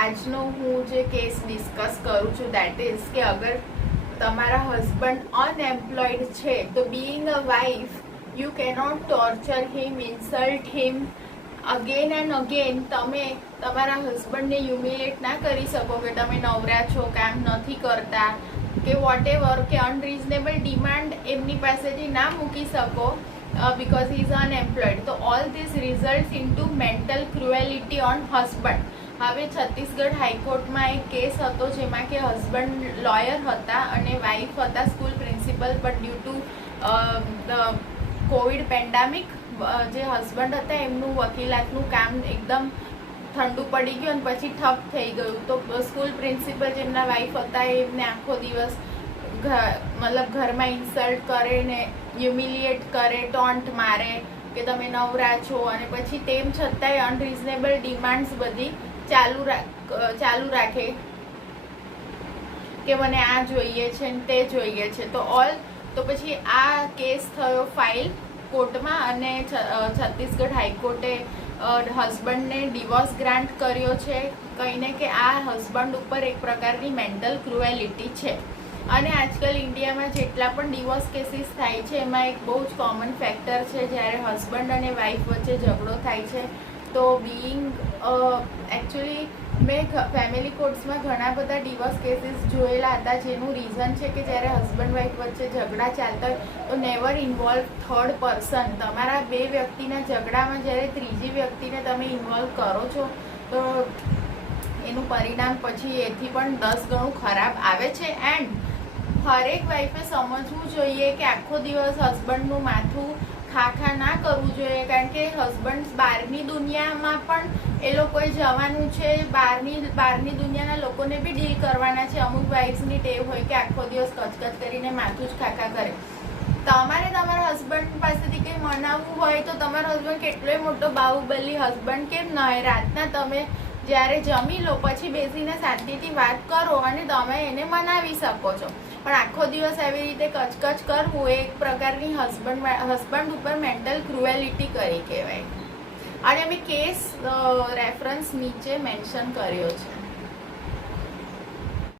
આજનો હું જે કેસ ડિસ્કસ કરું છું દેટ ઇઝ કે અગર તમારા હસબન્ડ અનએમ્પ્લોયડ છે તો being a wife you cannot torture him, insult him again and again. તમે તમારા હસબન્ડને હ્યુમિલેટ ના કરી શકો કે તમે નવરા છો, કામ નથી કરતા કે વોટ એવર, કે અનરિઝનેબલ ડિમાન્ડ એમની પાસેથી ના મૂકી શકો because he is unemployed. તો all this results into mental cruelty on husband. હવે છત્તીસગઢ હાઈકોર્ટમાં એક કેસ હતો જેમાં કે હસબન્ડ લોયર હતા અને વાઇફ હતા school principal, but due to the covid pandemic જે હસબન્ડ હતા એમનું વકીલાતનું કામ એકદમ ઠંડુ પડી ગયું અને પછી ઠપ થઈ ગયું. તો સ્કૂલ પ્રિન્સિપલ જેમના વાઇફ હતા એમને આખો દિવસ મતલબ ઘરમાં ઇન્સલ્ટ કરે ને હ્યુમિલિએટ કરે, ટોન્ટ મારે કે તમે નવરા છો, અને પછી તેમ છતાંય અનરિઝનેબલ ડિમાન્ડ્સ બધી ચાલુ રાખે કે મને આ જોઈએ છે ને તે જોઈએ છે. તો પછી આ કેસ થયો ફાઇલ કોર્ટમાં અને છત્તીસગઢ હાઈકોર્ટે હસબન્ડને ડિવોર્સ ગ્રાન્ટ કર્યો છે, કહીને કે આ હસબન્ડ ઉપર એક પ્રકારની મેન્ટલ ક્રુએલિટી છે. અને આજકાલ ઇન્ડિયામાં જેટલા પણ ડિવોર્સ કેસીસ થાય છે એમાં એક બહુ જ કોમન ફેક્ટર છે જ્યારે હસબન્ડ અને વાઇફ વચ્ચે ઝઘડો થાય છે. તો બીઇંગ એકચ્યુઅલી મેં ફેમિલી કોર્ટ્સમાં ઘણા બધા ડિવોર્સ કેસીસ જોયેલા હતા જેનું રીઝન છે કે જ્યારે હસબન્ડ વાઇફ વચ્ચે ઝઘડા ચાલતા હોય તો નેવર ઇન્વોલ્વ થર્ડ પર્સન. તમારા બે વ્યક્તિના ઝઘડામાં જ્યારે ત્રીજી વ્યક્તિને તમે ઇન્વોલ્વ કરો છો તો એનું પરિણામ પછી એથી પણ 10 ગણું ખરાબ આવે છે. એન્ડ હરેક વાઈફે સમજવું જોઈએ કે આખો દિવસ હસબન્ડનું માથું ખા ના કરવું જોઈએ, કારણ કે હસબન્ડ બહારની દુનિયામાં પણ એ લોકોએ જવાનું છે, બહારની દુનિયાના લોકોને બી ડીલ કરવાના છે. અમુક વાઇફ્સની ટેવ હોય કે આખો દિવસ કચકચ કરીને માથું જ ખાખા કરે. તમારે તમારા હસબન્ડ પાસેથી કંઈ મનાવવું હોય તો તમારો હસબન્ડ કેટલોય મોટો બાહુબલી હસબન્ડ કેમ ન હોય, રાતના તમે જ્યારે જમી લો પછી બેસીને શાંતિથી વાત કરો અને તમે એને મનાવી શકો છો. પણ આખો દિવસ આવી રીતે કચકચ કરવું એ એક પ્રકારની હસબન્ડ ઉપર મેન્ટલ ક્રુએલિટી કરી કહેવાય. અને અમે કેસ રેફરન્સ નીચે મેન્શન કર્યો છે.